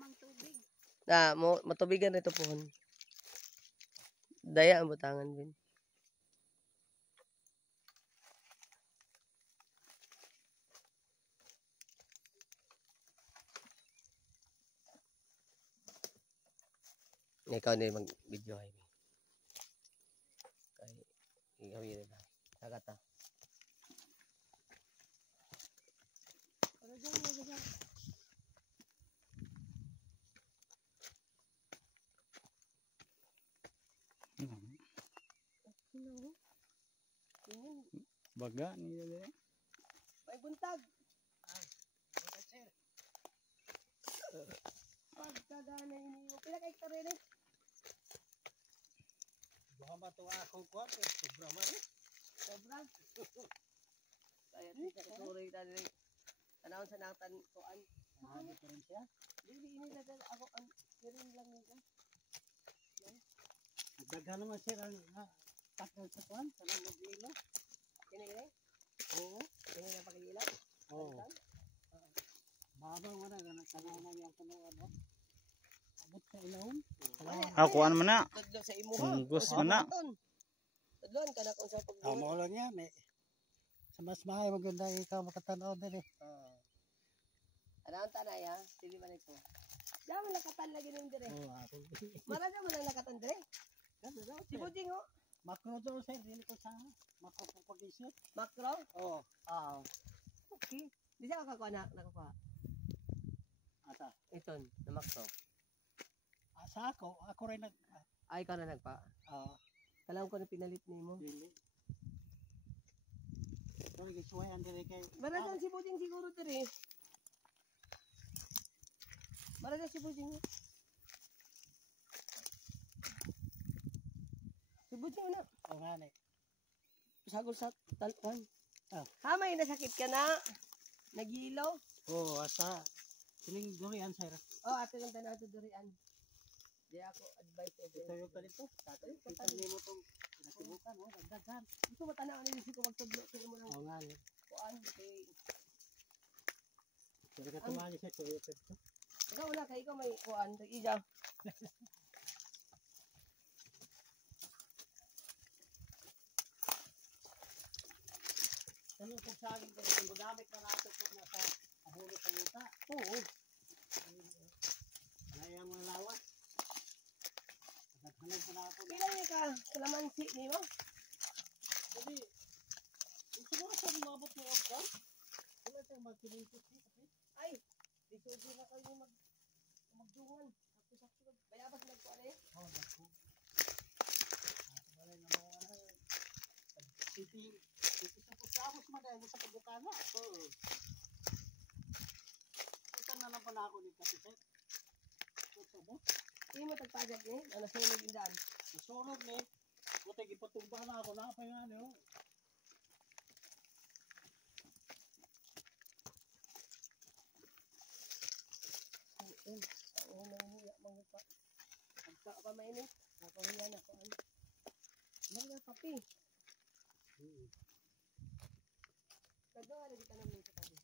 amang tubig. Matubigan ito pohon. Daya ang butangan din. Ikaw na mag-video ay. Ikaw yun na. Kakata. Baga niya deh. May buntag. Pagkagana ini. Pila kay karene. Baka ba ito akong kwarto? Sobra man eh. Sobra. Kaya dito ka tuloy tadi. Tanawon sa natan kuan. Ano pa rin siya? Dili ini dagan ako ang kirin lang nila. Daghan naman siya ang takal sa kwan. Kanang mag-ilo. Kini ni. Oo. Kini na pag-ilaw. Oo. Babang mo na. Kanang na yung punuan mo. Abot sa ilawom. Kuan man na. Tudlo sa imo ha. Gus man na. Tudlon ka na kung sa pag. Mo lang yan eh. Sa mas mahay maganda ikaw makatanaw din eh. Ano ang tanay ha? Sige man ito. Diyan mo lakatan lagi nung dire. Oo ako. Marami mo lang lakatan dire. Si Buding ho. Makro daw sir. Dili ko sa makro propagation. Makro? Oo. Okay. Di siya kakakuha na nakakuha. Asa? Ito, na makro. Asa ako. Ako rin nag... Ay, ikaw na nagpa. Kailangan ko na pinalit ni mo. Dili. Ito nagisuwayan din kay... Marasan si Buding siguro dire. Marasan si Buding. Si Buding na. Oo nga na eh. Sagol sa talpan. Ha, may nasakit ka na? Nagilo? Oo, asa. Sining durian sir. Ato yung tanaw ito durian. Di ako advice ito. Ito yung ganito. Kita mo itong nasibukan mo. Dagdagan. Ito matanaw na yung ko magtudlo. Sino mo lang. Oo nga na. Kuan. Okay. Kaya ka tumali siya. Ikaw wala ka. Ikaw may kuan. Tag-ijaw. Ano kung sa akin ko, kung magamit na natin po na sa ahulo sa luta? Oo. Kaya mga lawas. Naghanap po na ako. Kailan ni ka? Kalamansi ni mo? Sabi, kung siguro sa lumabot mo ako, wala tayong magkilimpot dito. Ay, di sugi na kayo magdungan. Sakto-sakto. Bayabas nagkuan eh. Oo, nagko. Wala na mga Titi sa pusamos madahil sa pagkakana. Oo. Ito na lang pala ako ni Kapiset. Ito mo? Hindi mo tagpajag eh. Ano sa yung indaan? Nasunod ni. Buti ipatumba na ako. Nakapay nga niyo. Oo, nahihiya mga pa. Pagka pa mainit. Nakahiya na ko. Mga kape. Tagawa lagi ka namin sa tabi.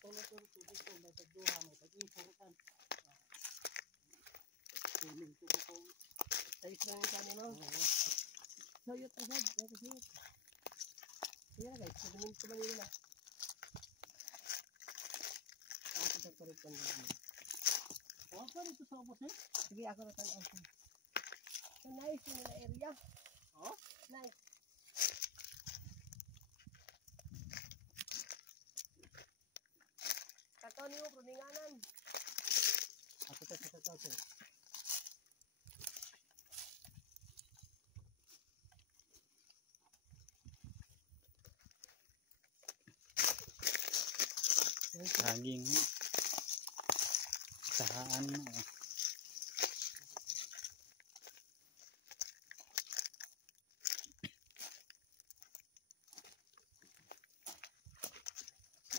Tulog tubig ko. May tagduha. May tag-ipurutan. Tuling ko ko. Tayo lang yung kanin mo. Sayot na sad. Kaya sayot. Kaya guys. Nagumint ko ba nila na? Ako sa korupon na. Huwag ka nito sa ubos eh. Sige, ako na tanaw ko. So nice yung mga area. Oh? Nice. Kato niyo, pruninganan. Ako ta sir. Saging. Sahaan mo.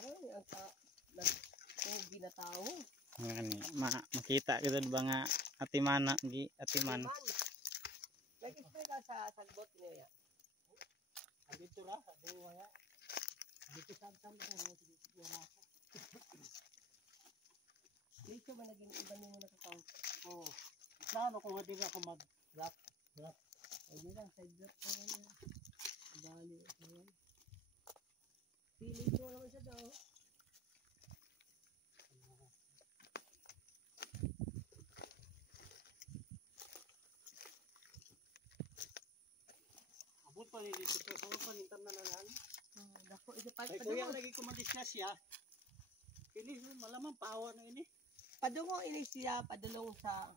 Ay, ang kung binatao. Ngani, makita kita ba nga atimana gi atiman. Nag-spray ka sa sagbot niyo ya. Dito ra, sa duwa ya. Dito sa na mo dito ra. Please Diretso ba naging iba niyo na kakao? Oo. Plano ko nga din ako mag-wrap. Ayun lang, side drop ko yan. Bali, ayan. Pili ko naman siya daw. Abot pa rin dito sa mga panintan na nalan. Dako, ito pa. Ay kuya, lagi ko madiscuss siya. Ini malamang pahawa na ini. Padungo ini siya, padulong sa...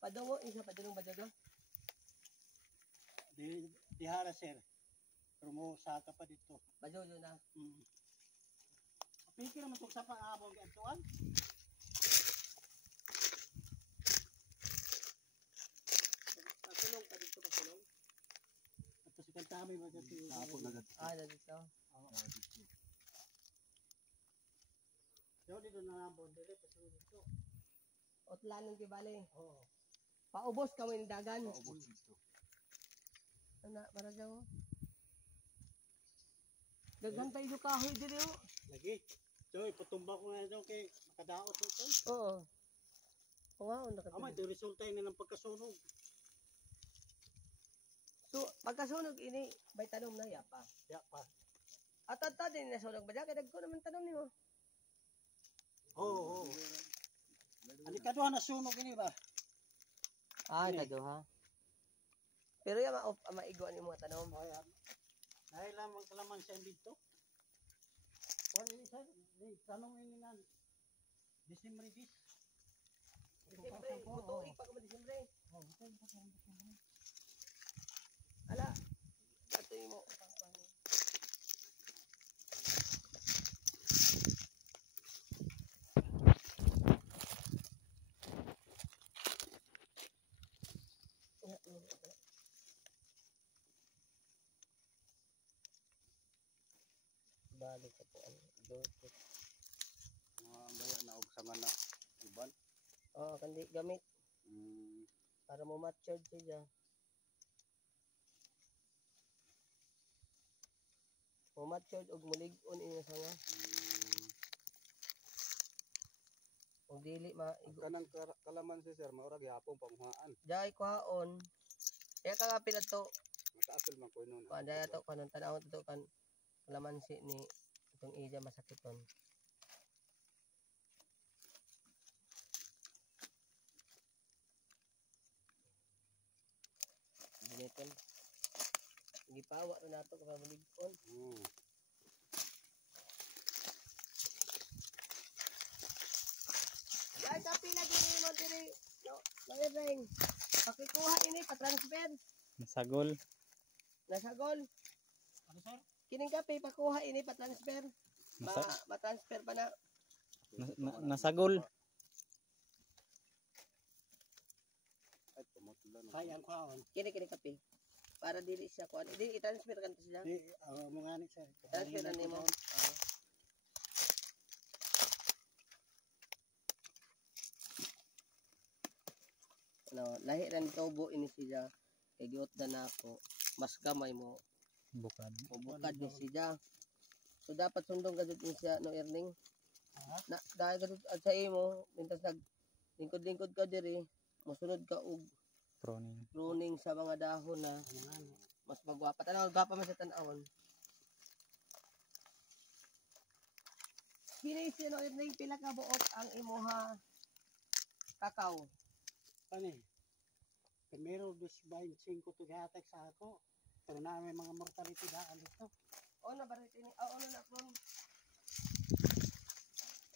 Padungo isa, padulong badado. Dihara sir. Pero mo saka pa dito. Badado na. Pikir naman itong sa paabong gantuan. Pasulong pa dito, pasulong. At kasi kami magkasi. Dito. Yo dito na lang bondele pasulong dito. Otlanon kay bale. Oo. Paubos kami ng dagan. Paubos dito. Ana, para daw. Daghan tayo yung kahoy dito. Lagi. So ipatumba ko na daw kay makadaot ito. Oo. Wow, Ama ito resulta ini ng pagkasunog. So, pagkasunog ini, may tanom na yapa. Ya pa. At din na sunog ba dyan? Kaya ko naman tanom niyo. Oo. Ani kaduha na sunog ini ba? Kado ha. Pero yan, maigo ni mga tanom. Ayan. Dahil lamang kalaman siya dito. Kung ini sa tanong ini nan. Disimbre dis. Disimbre, butuig pa ka Disimbre. Oh, butuig pa ka Disimbre. Ala, ito mo. Balik sa po ang dote. Ang gaya na og sama na iban. Oo, kandi gamit. Para mo matured siya. Mo matured og mulig-on ini sa nga. Og dili maigo. Kanang kalaman si sir maura gyapon panghuaan. Jay kuhaon. Kaya ka nga pinato. Mataasol man ko noon. Pandaya to kanon tanawon to kan kalamansi ni itong ija masakiton. Giniton. Gipawa na nato ka malig-on. Ay, kapi lagi ni mo diri. No, ring. Pakikuha ini pa-transfer. Nasagol. Nasagol. Ano sir? Kining kape pakuha ini pa-transfer. Ma-transfer pa na. Nasagol. Kaya ang kuhaon. Kini kape. Para dili siya kuan. Dili i-transfer kan siya. Di mga ni sir. Transfer ani mo. No, lahi ran tubo ini siya. Kay giot na nako. Mas gamay mo. Bukad. Bukad ni siya. So dapat sundong gadud ni siya no earning. Na dahil gadud sa imo, mintas nag lingkod-lingkod ka diri, mosunod ka og pruning sa mga dahon na mas magwapa. Tanaw gapa man sa tan-awon. Kini siya no earning pila ka buot ang imuha kakao. Ano Primero 2.25 to gatak sa ako. Pero na may mga mortality daan dito. Ono ba rin ini? Ono na klon.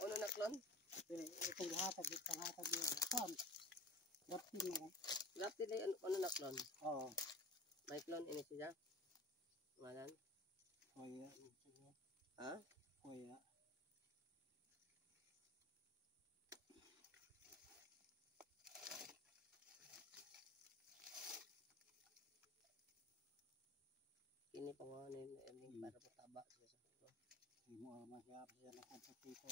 Ono na klon? Itong hatag dito hatag dito. Pam. Rapin mo. Rapin ay ono na klon. Oo. May klon ini siya. Manan. Kuya. Ha? Kuya. Ini panganin ini para mataba siya sa puno. Mo magyap siya na kompetito.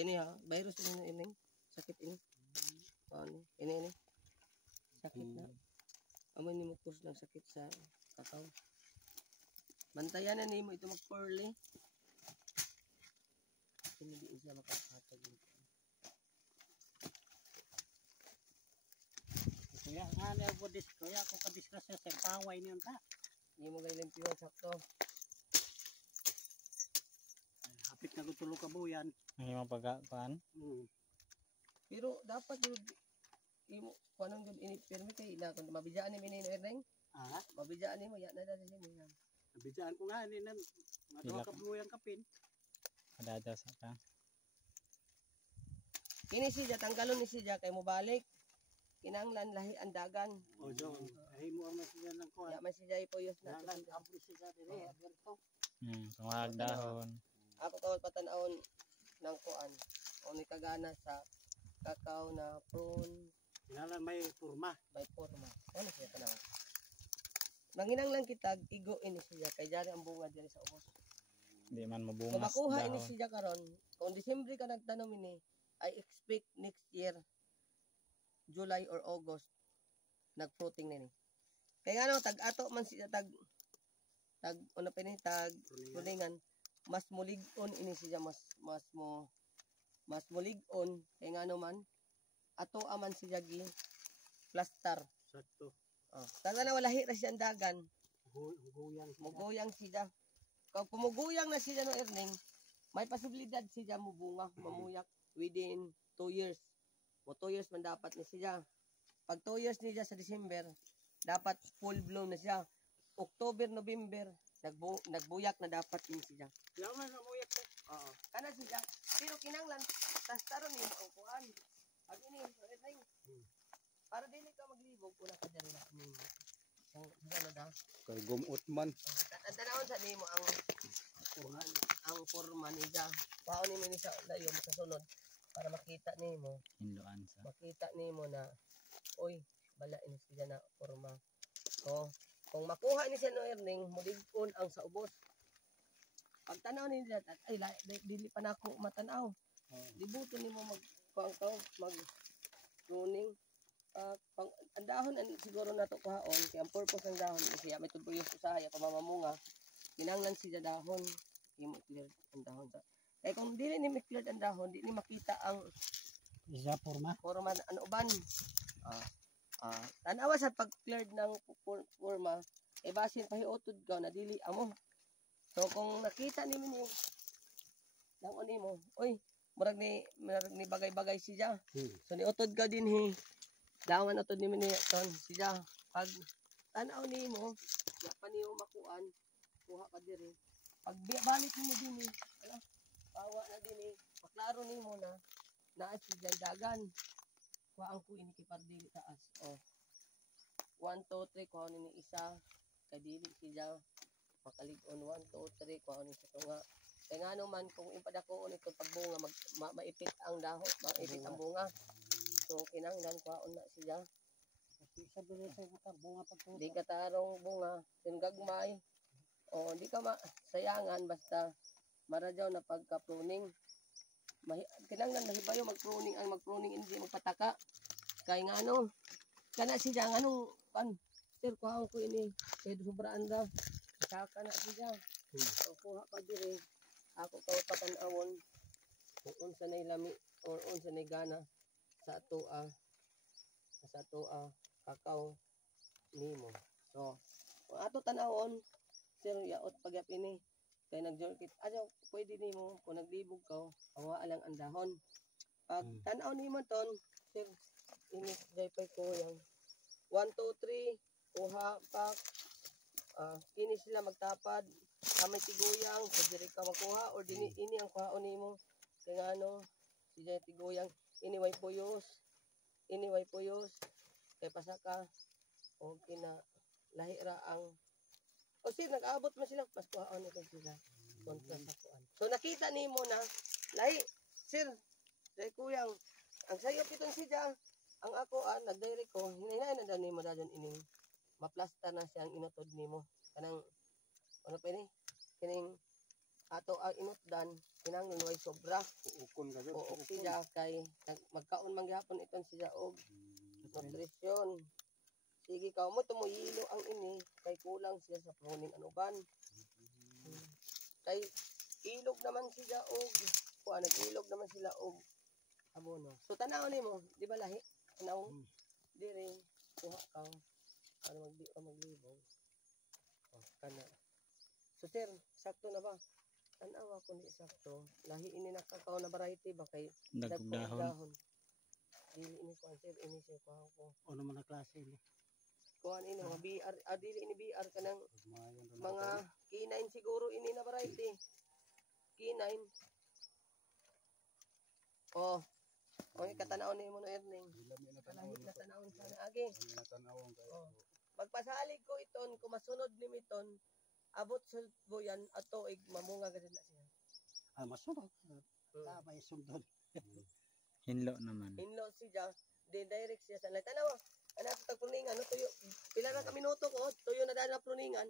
Ini ha, virus ini sakit ini. Ano? Ini. Sakit na. Amo ni mo cause ng sakit sa kakao. Bantayan na nimo ito mag-pearly. hindi siya makakatag. Kaya nga na po kaya ako kadiscuss sa sir paway niyan ta. Hindi mo ganyan piyo sakto. Hapit na gutulog ka buyan. Ang imong pagkaan. Pero dapat yun, imo kuanong yun ini-permit kay ila kun mabijaan ni minino erneng. Mabijaan ni mo ya na dali niya. Nabijaan ko nga ni nan. Madwa ka buyan kapin. Kadada sa ka. Kini siya tanggalon ni siya kay mo balik. Kinanglan lahi ang dagan. O jo, ay mo ang siya nang ko. Ya man siya ipuyos na. Nalan abri siya dire, Alberto. Tungag dahon. Ako kawat patan-aon ng kuan. O ni kagana sa kakao na prune Nalan may purma. by forma. Ano siya tanaw? Nanginang lang kitag igo ini siya kay jari ang bunga diri sa ubos. Di man Kung mabungas makuha ini dahon. siya karon, kung Disyembre ka nagtanom ini, I expect next year July or August nagfruiting nini. Kaya ano tag ato man siya tag ano pa ni tag tulingan mas mulig-on ini siya mas mulig-on kay ngano man ato aman siya gi plaster. Sakto. Kaya na wala hira siyang dagan, Huguyang. muguyang siya. Kung pumuguyang na siya no earning, may posibilidad siya mubunga, mamuyak within 2 years. O 2 years man dapat ni siya. Pag 2 years niya sa December, dapat full blown na siya. October, November, nagbuyak na dapat din siya. Yaman na muyak ko. Oo. Kana siya. Pero kinanglan, taron ni ang kuan. Pag ini, everything. Para dili ka maglibog, una ka diri na ni. Ang ano daw? Kay gumot man. Tanawon sa nimo ang forma niya. Paon ni ni sa layo sa sunod para makita nimo. Hinluan sa. Makita nimo na oy, bala ini siya na forma. So, kung makuha ni siya no earning, mulig-on ang sa ubos. Pag tanaw ni niya, ay dili pa nako matanaw. Libuton nimo mag pruning. Pang ang dahon siguro nato kuhaon kay ang purpose ng dahon siya may tubo yung usahay pamamamunga. Kinanglan siya dahon, imo clear ang dahon sa. Kay kung dili ni clear ang dahon, di ni makita ang Isa purma. forma ano uban. Tanawa sa pag-cleared ng forma, e basin pahiotod ka na dili amo. So kung nakita nimo ni lang nimo, oy, murag ni bagay-bagay siya. So ni utod ka din hi. Dawan utod nimo ni ton siya. Pag tanaw nimo, ya pa niyo makuan, kuha ka diri. Pag balik nimo din ni, pawa na din ni, paklaro nimo na naa siya dagan. Kuhaan ko ini kipardili taas. 1 2 3 kuhaan ni isa kadili siya makalig-on 1 2 3 kuhaan ni sa tunga. Kaya nga naman kung impadako ito pagbunga maipit ang dahon, maipit ang bunga. So kinanglan kuhaan na siya. Isa dili sa bunga pagtuto. Di ka tarong bunga, gagmay. O di ka sayangan basta maradyaw na pagka-pruning. Kinanglan mahibayo mag-pruning ang mag-pruning hindi magpataka. Kay nga ano, kana siya nga anong sir kuhaan ko ini kay sobraan da. Saka na siya. So kuha pa diri. Ako kawat patan-awon kung unsa nay lami or unsa nay gana sa atoa kakao nimo. So kung ato tanawon sir yaot pagyap ini kay nag-jorkit adyo pwede nimo kung naglibog ka awa lang ang dahon. Pag tanaw nimo ton sir ini daypay ko yang 1 2 3 kuha pa kini sila magtapad may tiguyang so diri ka makuha or ini ang kuhaon nimo kay ngano siya tiguyang ini way puyos kay pasaka o kina lahira ang o sir nag-abot man sila mas kuhaon nito sila kontra sa kuan. So nakita nimo na lahi sir day kuyang ang sayo piton siya ang ako nagdirect ko hinay na daw nimo dadon ining maplasta na siyang inutod nimo kanang ano pa ni kining ato ang inutdan kinanglan way sobra Ukon ka o siya kay magkaon man gyapon iton siya og nutrisyon. Sige ka mo tumuyilo ang ini kay kulang siya sa pruning anuban. Kay ilog naman siya og kuan nag-ilog naman sila og abono. So tanaw nimo, di ba lahi? Tanaw dire kuha ka para maglibog. Oh, kana. So sir, sakto na ba? Tanaw ako ni sakto. Lahi ini na kakao na variety ba kay Dagkog dahon. Dili ini kuan sir, ini sir kuha ko. Ano man ang klase ni? Kuan ini mga BR, dili ini BR kanang mga K9 siguro ini na variety. K9. Oh. Oy katanaw ni mo no Erning. Kalahi na tanawon sana agi. Oh. Magpasalig ko iton kung masunod ni miton abot sulbo yan ato ig mamunga gid na siya. Masunod. May sundon. Hinlo naman. Hinlo siya, direct siya sa tanaw. Ana sa pruningan no tuyo. Pila ra ka minuto ko, tuyo na dala pruningan.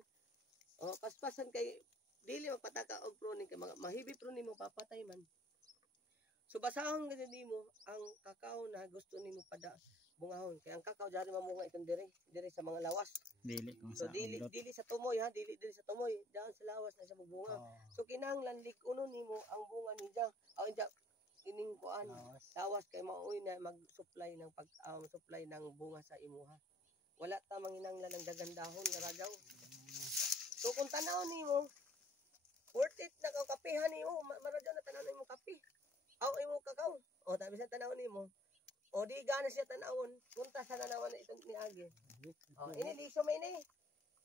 Oh, paspasan kay dili magpataka og pruning kay mahibi pruning mo papatay man. So basahon gid nimo ang kakao na gusto nimo pada bungahon kay ang kakao jari mamunga itong dire sa mga lawas. Dili kung So sa dili ulot. sa tumoy ha, dili sa tumoy, diyan sa lawas na siya magbunga. So kinahanglan likunon nimo ang bunga niya. Aw diya ining kuan lawas kay maoy na mag-supply ng supply ng bunga sa imuha. Wala ta manginanglan ng daghang dahon nga radyaw. So kung tanaw nimo worth it na kang kapihan nimo, maradyaw na tanaw nimo kape. Aw imo kakao. O tabi sa tanaw nimo. O di gana siya tanawon. Punta sa tanawan na itong niagi. O ini liso may ni.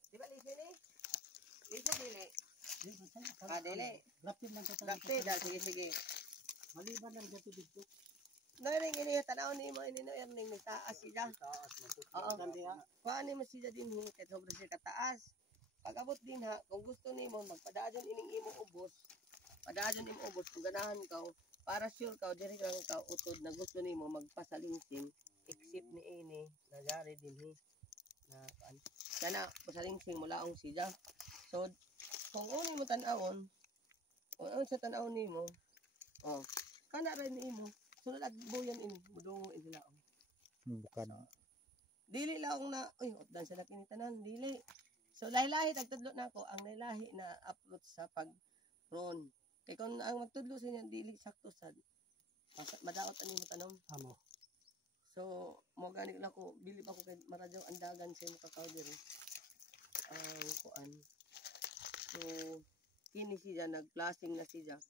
Di ba liso ni? Liso dili. Dili. Lapit lang ito. Rapid sige. Maliban lang dito dito. Naring ini tanaw nimo ini no Erning taas siya. Oo. Kuani mo siya din kay sobra siya kataas. Pag-abot din ha, kung gusto nimo magpadayon ining imo ubos. Padayon imo ubos kung ganahan ka para sure ka diri lang ka utod na gusto nimo magpasalingsing except ni ini nagyari dinhi na kana pasalingsing mulaong siya. So kung uni mo tan-awon, kung ano sa tan-awon nimo, oh, kana rin nimo sunod agbuyan ini mudungo ini laong. Bukan. Dili laong na, uy, utdan sa laki ni tanan, dili. So lahi-lahi tagtudlo na ako ang lahi na approach sa pag-prone. Kaya kung ang magtudlo sa inyo, dili sakto sa madaot ani mo tanom. Amo. So, mo gani lang ko, bili pa ko kay maradyaw andagan sa imong kakao diri. Ang kuan. So, kini siya nag-plasting na siya.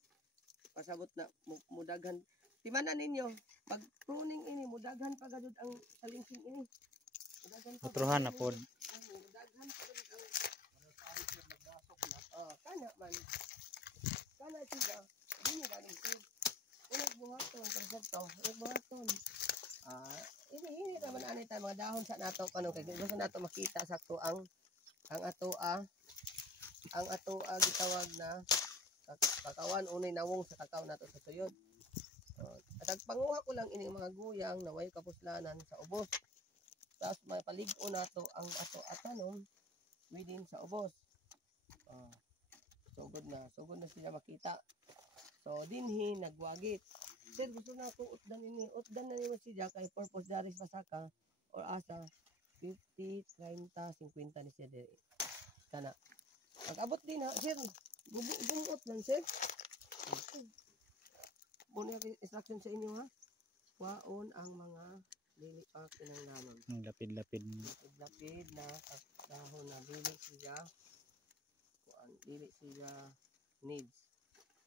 Pasabot na mudaghan. Timanan ninyo, pag pruning ini mudaghan pa gadud ang salingsing ini. Mudaghan pa. Utruhan na pod. Mudaghan pa gadud ang kana man. Kana siya, dili galing siya. Unag buhaton, konsepto, unag buhaton. Ini naman anay tayo mga dahon sa nato kano kay gusto nato makita sakto ang atoa gitawag na kakawan unay nawong sa kakao nato sa suyod. At panguha ko lang ini mga guyang na way kapuslanan sa ubos. Tapos may palig-o nato ang ato atanom within sa ubos. Sugod na sila makita. So dinhi nagwagit. Sir gusto na ako utdan na ni siya kay purpose dari pasaka or asa 50, 30, 50 ni siya diri. Kana. Pag-abot din ha, sir. Bumuot lang sir. Muna instruction sa inyo ha. Waon ang mga dili pa kinanglanon. Lapid-lapid. Lapid na dahon na dili siya needs.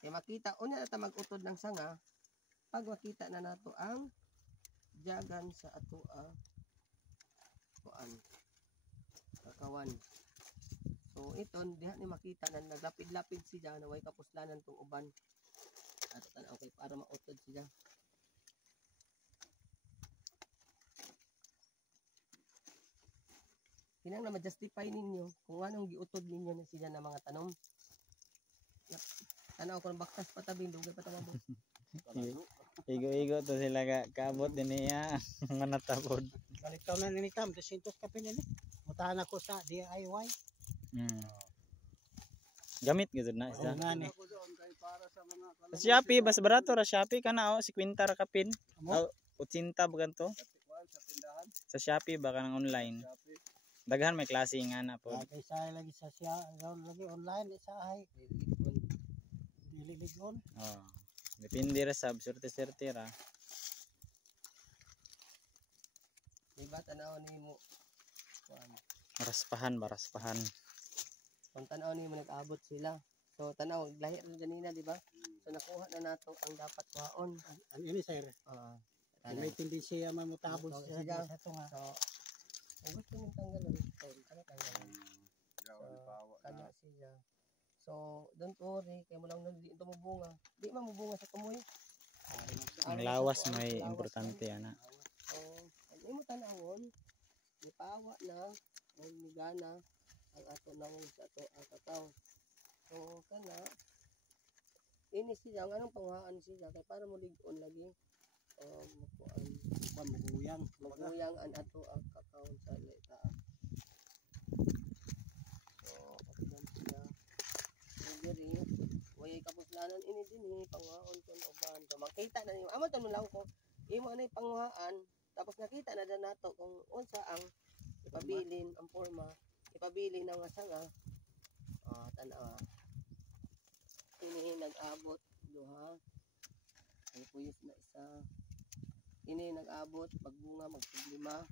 Kaya makita, una na mag-utod ng sanga, pag makita na nato ang jagan sa atoa kakawan. So iton diha ni makita na naglapid-lapid siya na way kapuslanan tong uban. Ato tan okay para mautod siya. Kinang na ma-justify ninyo kung anong giutod ninyo na sila na mga tanom. Tanaw ko ng baktas patabi, lugay pa tamabot. Igo-igo to sila kaabot din niya mga natapod. Kalikaw na ninitam, 200 ka pinili. Mutahan ako sa DIY. Gamit gud na isa. Nga ni. Sa Shopee bas barato ra Shopee kana 50 ra kapin. 80 bagan to. Sa Shopee baka nang online. Daghan may klase nga na po. Isa lagi sa siya, lagi online isa ay dili ligon. Depende ra sab surte-surte ra. Diba tanaw nimo kuan. Raspahan. Kung tanaw nimo nag-abot sila. So tanaw lahi ra ganina di ba? So nakuha na nato ang dapat waon. Ang ini sir. May tendency man mo tabos siya sa tunga. So kung gusto mong tanggalan, so tanggalan. Kana siya. So don't worry kay mo lang di ito mabunga. Di man mabunga sa kamoy. Ang lawas may importante ana. So imo tanawon nipawa na o migana ang ato nawong sa ato ang kakao. So kana ini siya ang anong panghaan siya kay para mo lig-on lagi maguyang an ato ang kakao sa leta. So pagdan siya diri way kapuslanan ini dinhi panghaon kon uban so makita na nimo amo tan mo lang ko imo anay panghaan tapos nakita na dan nato kung unsa ang ipabilin ang forma ipabilin ang sanga tan-aw ini nag-abot duha ay puyos na isa ini nag-abot magbunga magsublima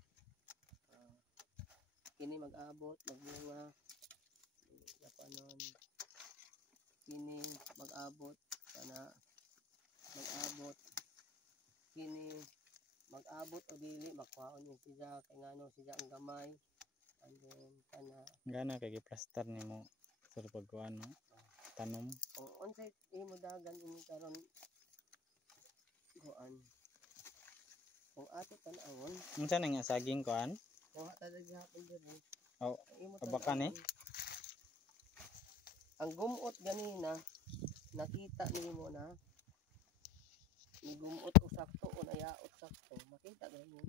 kini mag-abot magbunga yapanon kini mag-abot kana mag-abot kini mag-abot o dili makuhaon yung siya kay ngano siya ang gamay and then kana Gana kay giplaster nimo sa pagkuan no tanom. o unsay imo dagan ini karon kuan kung ato tan-awon Unsa na nga saging kuan? kuha ta gihapon diri Oh, imo abakan tan-awon. Ang gumot ganina nakita nimo na ni gumot o sakto o nayaot sakto makita ganyan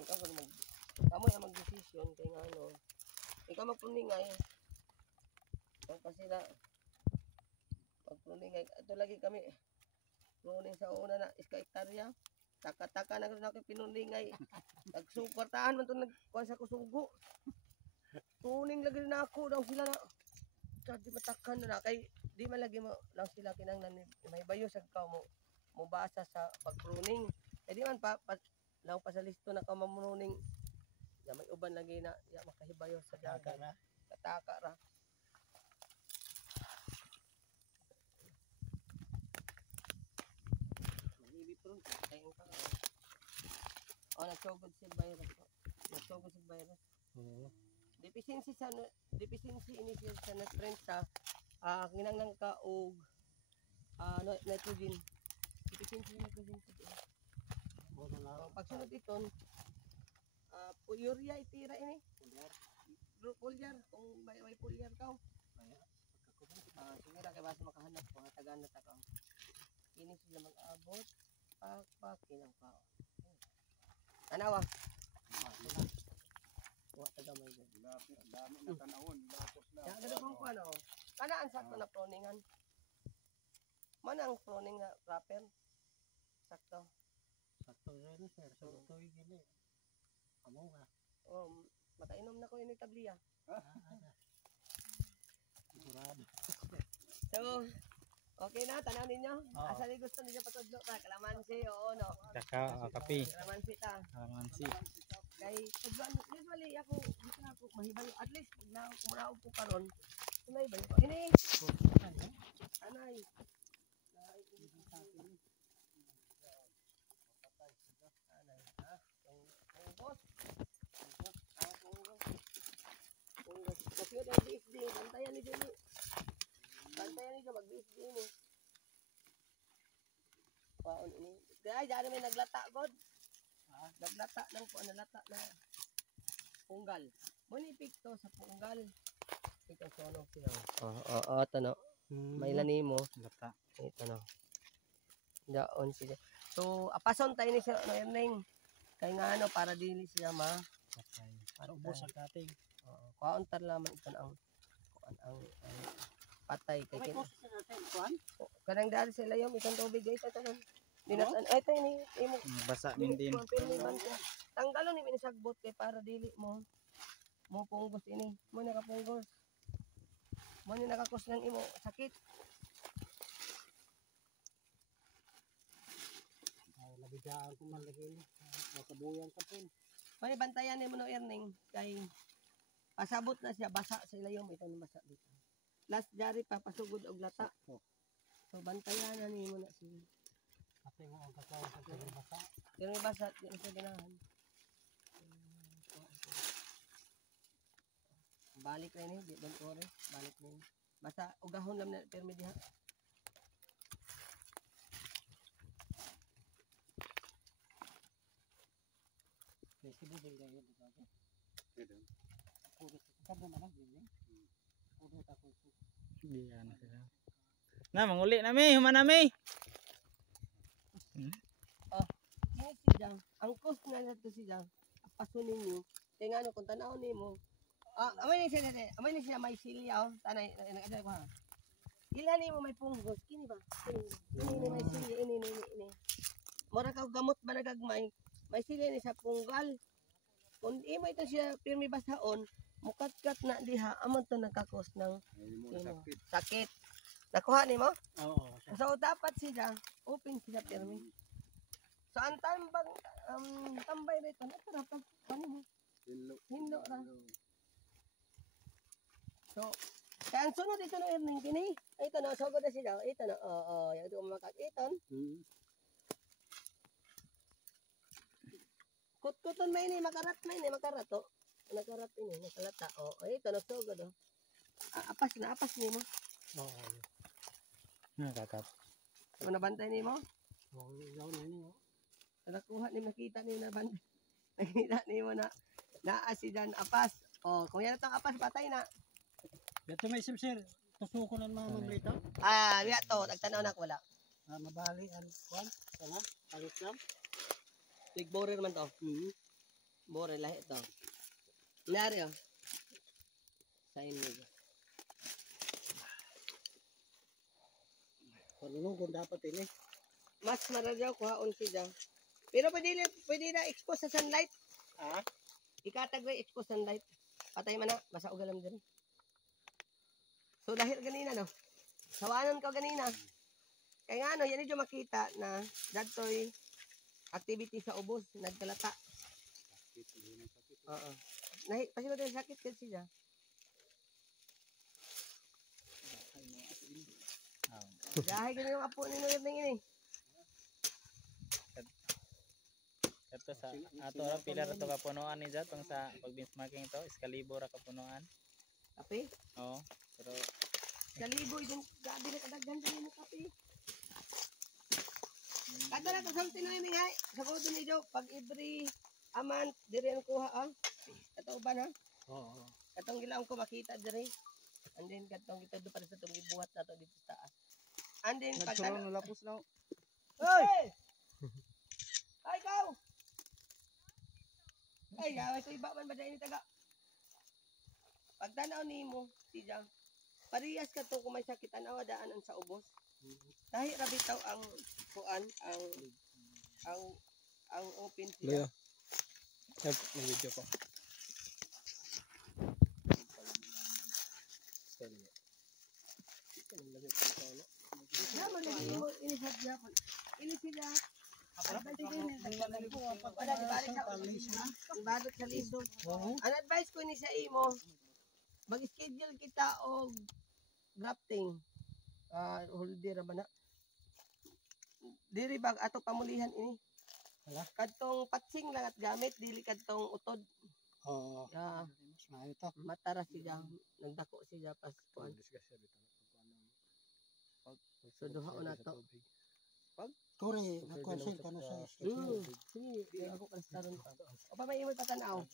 ikaw mag kamo ang magdesisyon kay ngano ikaw magpulingay kung sila magpulingay ato lagi kami pruning sa una na iska hektarya taka-taka na gud ako pinulingay nagsuportahan man to nagkuan sa kusugo tuning lagi na ako daw sila na di matakan na kay di man lagi mo lang sila kinanglan may bayo sa ka mo basa sa pagpruning eh di man lang pa sa listo na ka mamruning ya may uban lagi na ya makahibayo sa dagat kataka ra hibi prun kay ang ka nagsugod si virus deficiency ini sa nutrients sa kinanglan ka og nitrogen deficiency nitrogen pagsunod iton urea itira ini foliar kung may foliar ka sige ra kay basta makahanap ko tagaan na ta ka ini sila mag-abot pak kinang ka anawa wa tagamay dami na tanawon lapos na ya gado ko ano kanaan sakto na pruningan man ang pruning na proper sakto rin sir sakto gini amo nga makainom na ko ini tabliya sigurado so okay na tanaw ninyo asa ni gusto niyo patudlo ta kalamansi oo no Kape. kalamansi ta Kalamansi. kay tudloan usually ako dito na ako mahibayo at least na kumaraog ko karon tunay ba ini anay kasi yung BSD bantayan ni Jenny mag-BSD ni paon ini guys dyan may naglata god naglata ng nalata na punggal monipik to sa punggal ito sonog siya tano may lanimo Lata. ito no daon siya so apason tayo ni siya no evening kay nga ano para dili siya para ubos ang kating kuhaon tar lamang ito ang patay kay kanang dali sila yung isang tubig ay tanan dinatan ay tayo ni imo Basa min din. tanggalon ni minisagbot kay para dili mo punggos ini mo nakapunggos mo ni nakakos ng imo sakit Saan ko man lagi ni. Makabuyan ka pin. May bantayan ni mo no earning kay pasabot na siya basa sa ilayom ito ni basa dito. Last jari pa pasugod og lata. So bantayan na nimo na si. Ate mo ang kakao sa kanya basa. Pero may basa di sa ganahan. Balik na ni, di don't worry. Balik na. Basta ugahon lang na permi diha. Kasi budol gaya di ba? Puro sabi na lang din. Puro ta ko. Diyan na sila. Na, manguli na mi, human na mi. Kini si Jang. Ang cost nga nato si Jang. Paso ninyo. Kaya nga kung tanaw nimo. Amay ni siya may silya oh. Tanay nag-adala ko ha. Ilan nimo may punggos kini ba? Ini may silya ini. Mura ka gamot ba nagagmay? May silya ni sa punggal. Kung imo ito siya pirmi basaon, mukat-kat na diha amon to nagkakos ng sakit. Nakuha nimo? Oo. So dapat siya open siya pirmi. So ang tambang tambay rito natara pag ano mo? Hindo ra. So kaya ang sunod ito na earning kini. Ito na so na siya. Ito na yung ito makakiton. Kut-kuton may ini makarat makarato. Nakarat ini nakalata. Ito na so do. Apas nimo. Oo. Nakakap. Ano bantay nimo? Oo, yaw na ni. Nakuha ni nakita ni na bantay. Nakita nimo na naasidan apas. Kung yan itong apas patay na. Dito may sir. Tusuko na mga mamrita. Liya to, nagtanaw na ko wala. Mabali ang kwan. Tama. Alit lang. Big borer man to. Borer lahi to. Nari oh. Sa inyo. Panunugod dapat ini. Mas maradyaw kuhaon siya. Pero pwede na expose sa sunlight. Ikatag na expose sa sunlight. Patay man na, basta ugalam din. So dahil ganina no. Sawanan ka ganina. Kaya nga no, yan medyo makita na datoy activity sa ubos, nagkalata. Oo. Kasi mo tayo sakit kasi siya. Dahil ganun yung apo ni Noyer na yun eh. Ito sa ato ra pila ra to kapunuan ni Jat pang sa pag-benchmarking to, iskalibo ra kapunuan. Kape? Oo. Pero Iskalibo din gabi na kadaghan din yung kape. Kada na to sa Tinoy mi hay. Sa ko dun ido pag every a month dire ang kuha Kato ba na? Oo. Katong gilaong ko makita dire. And then katong ito do para sa tong gibuhat nato dito sa taas. And then pag lapos na. Hoy! Ay, ikaw! Ay, sa iba man ba dahil ni taga? Pag tanaw ni mo, siya, parehas ka to kung may sakit, anawa daanan sa ubos. Dahil rabitaw ang kuan, ang open siya. nag-video ko. Naman lagi mo, inisad niya. Inisad niya. Balot sa liso. Ang advice ko ni sa imo, mag-schedule kita og grafting. Holiday ra ba na? Diri bag ato pamulihan ini. Kadtong patsing lang at gamit, dili kadtong utod. Oo. Matara siya, nagdako siya pas kuan. So duha na to. Kore, na-consult ka na sa Sige, ako kastaron pa. O pa may imo patanaw.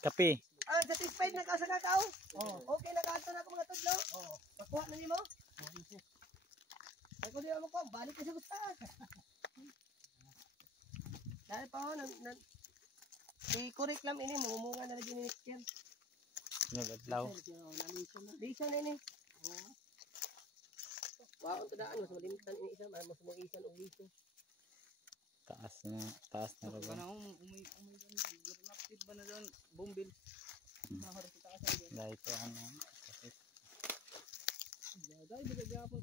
Kape. Satisfied na ka sa kakao? Okay na ka na ako mga tudlo? Pakuha na nimo? Ay ko di mo ko, balik ka sa gusta. Dahil pa si curriculum ini mumunga na lagi ni next year. Nagladlaw. Bisa na ini. Wow, ang tudaan mas malimitan ini isa, mas mo isan og liso. Taas na ro. Napit ba na doon bumbil? Dahil ko ano. Dahil bigay gapon.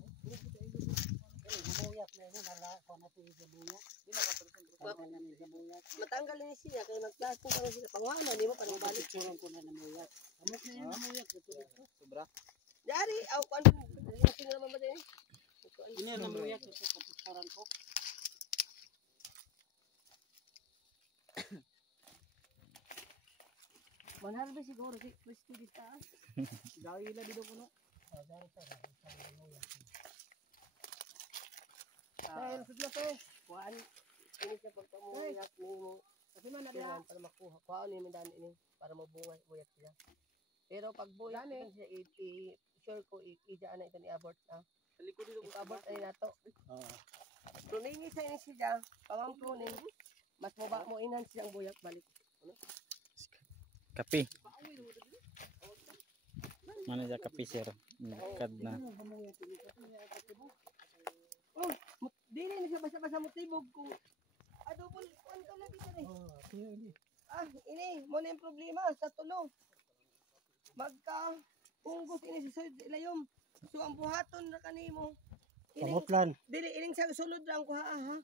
Bumuyat na yun, nala ko na ito yung buya. Matanggal ni siya kay nagplastic pa sila pangwana di mo panang balik Kurang ko na namuyat. Amot na yan namuyat. Sobra. dari aw kan sino naman ba din Ini ang namuyat sa kapustaran ko. manhal ba siguro si Christy di taas gawi la dito kuno dahil sudlo pe kuan ini sa pagpamuyat nimo kasi man na para makuha kuan ni man ini para mabunga buyat siya pero pag buyat siya sure ko ija na ito ni abort na sa likod dito abort ay nato tuningi sa ini siya pamang tuning mas maba mo inan siyang buyat balik Kapi. Mana sa kapi sir? Kad na. Oh, dili ni siya basta-basta motibog kung adobol kuan ka na dito ni. Ini mo na yung problema sa tulo. Magka unggos ini sa sud ilayom. So ang buhaton ra kanimo. Kamutlan. Dili ining sa sulod ra ang kuha ha.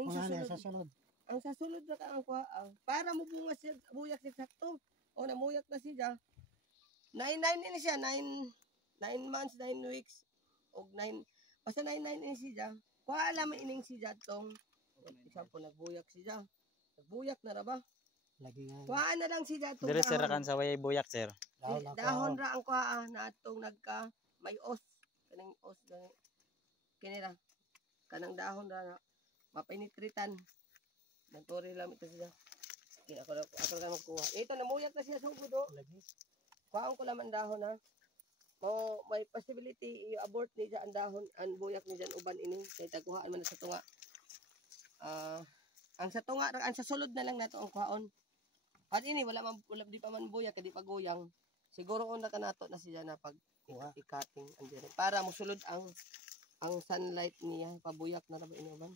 Ining sa sulod. Ang sa sulod na ka ang kuha para mo bunga siya buyak siya sakto o namuyak na siya 9 ini siya 9 months 9 weeks og 9 basta 9 ini siya kuha alam ining siya tong example nagbuyak siya nagbuyak na ra ba Lagi nga. kuha na lang siya tong Dire sir kan sa way buyak sir. dahon ra ang kuha na atong nagka may os kaning os gani kini ra kanang dahon ra na mapinitritan nagturi lang ito siya. Ako lang magkuha. Ito, namuyak na siya sa ugo. Kuhaan ko lang ang dahon ha. May possibility i-abort ni dyan ang dahon, ang buyak ni dyan uban ini. Kaya taguhaan man na sa tunga. Ang sa tunga, ang sa sulod na lang nato ang kuhaon. At ini, wala di pa man buyak, di pa goyang. Siguro una ka nato na siya na pag ikating. Para musulod ang sunlight niya. Pabuyak na ba ini uban.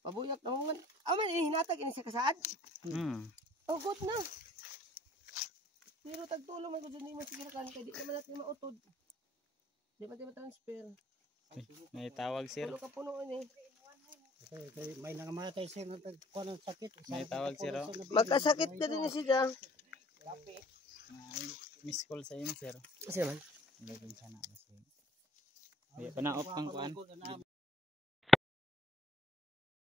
Pabuyak na man. Man, hinatag ini sa kasaad. Oh, good na. Pero tagtulo man ko dyan mo siguro kan kaya di naman natin mautod. Di ba transfer? May tawag sir. Puno ka puno ini. May nangamatay siya ng sakit. May tawag sir. Magkasakit na din siya. Miss call sa inyo sir. Kasi man. Hindi sana. Hindi pa na off ang kuan.